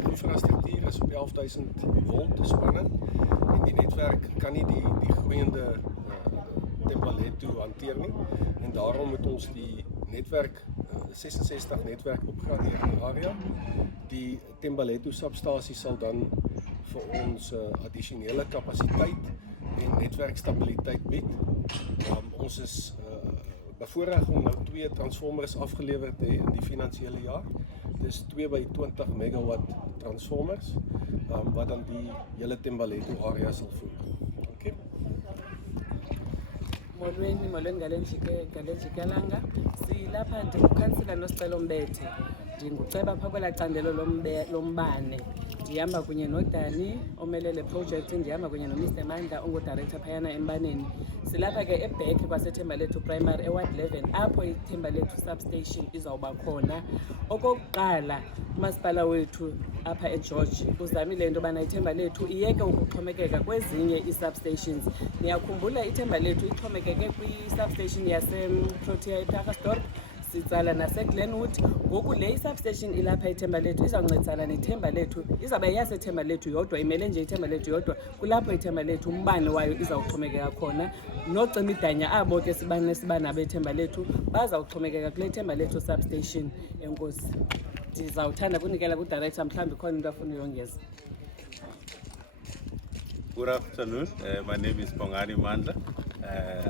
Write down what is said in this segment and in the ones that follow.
infrastruktuur is op 11.000 volt spanne en die netwerk kan nie die groeiende Thembalethu hanteer nie en daarom moet ons die netwerk 66 netwerk opgradeer in die area. Die Thembalethu substasie sal dan vir ons addisionele kapasiteit en netwerkstabiliteit bied. Ons is bevoorreg om nou 2 transformers afgelewer te hê in die finansiële jaar. Dis 2 by 20 megawatt transformers wat dan die hele Thembalethu area sal voer. Okay. Molweni ngalenjikelanga silapha ndingukhansila noSicelo Mbethe, ndinguceba phaa kwelaa candelo lombane. Ndihamba kunye noDani omelele project, ndihamba kunye noMr Mandla ongudirector phayana embaneni. Silapha ke ebhek kwaseThembalethu primary eward 11 apho iThembalethu substation izawuba khona. Okokuqala umasipala wethu apha eGeorge uzamile into yobana iThembalethu iyeke ukuxhomekeka kwezinye ii-substations. Niyakhumbula iThembalethu ixhomekeke kwi-substation yaseProtea ePakasdorp, sitsala naseGlenwood. Ngoku le i-substation ilapha iThembalethu izawuncedisana neThembalethu, izawube yaseThembalethu yodwa, imele nje iThembalethu yodwa. Kulapho iThembalethu umbane wayo izawuxhomekeka khona. Nocimidanya abo ke sibanabo eThembalethu bazawuxhomekeka kule Thembalethu substation. Enkosi. Ndizawuthanda kunikela kudirector mhlawumbi khona into afuna uyongeza. Good afternoon. My name is Bongani Mandla.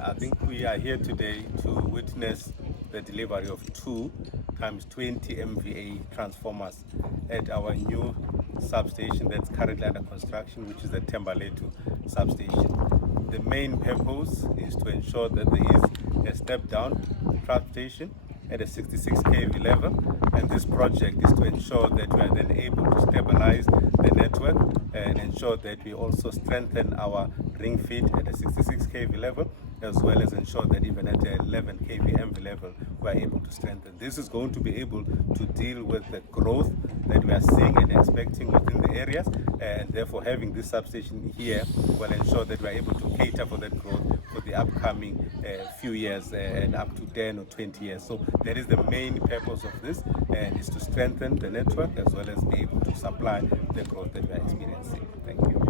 I think we are here today to witness the delivery of 2 times 20 MVA transformers at our new substation that's currently under construction, which is the Thembalethu substation. The main purpose is to ensure that there is a step-down substation at a 66 kV level, and this project is to ensure that we are then able to stabilize the network and ensure that we also strengthen our ring feed at a 66 kV level, as well as ensure that even at a 11 kV MV level we are able to strengthen. This is going to be able to deal with the growth that we are seeing and expecting within the areas, and therefore having this substation here will ensure that we are able to cater for that growth for the upcoming few years and up to 10 or 20 years. So that is the main purpose of this, and is to strengthen the network as well as be able to supply the growth that we are experiencing. Thank you.